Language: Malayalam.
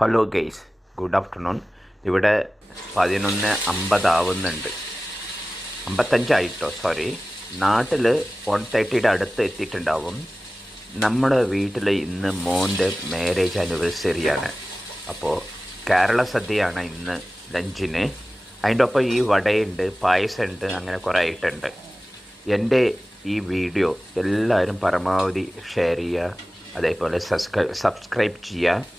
Hello guys, good afternoon. ഇവിടെ 11:50 ആവുന്നുണ്ട്. 55 സോറി. നാട്ടിൽ 1:30 അടുത്ത് എത്തിയിട്ടുണ്ടാവും. നമ്മുടെ വീട്ടിൽ ഇന്ന് മോൻ്റെ മാരേജ് ആനിവേഴ്സറിയാണ്. അപ്പോൾ കേരള സദ്യയാണ് ഇന്ന് ലഞ്ചിന്. അതിൻ്റെ ഒപ്പം ഈ വടയുണ്ട്, പായസമുണ്ട്, അങ്ങനെ കുറേ ഐറ്റമുണ്ട്. എൻ്റെ ഈ വീഡിയോ എല്ലാവരും പരമാവധി ഷെയർ ചെയ്യുക, അതേപോലെ സബ്സ്ക്രൈബ് ചെയ്യുക.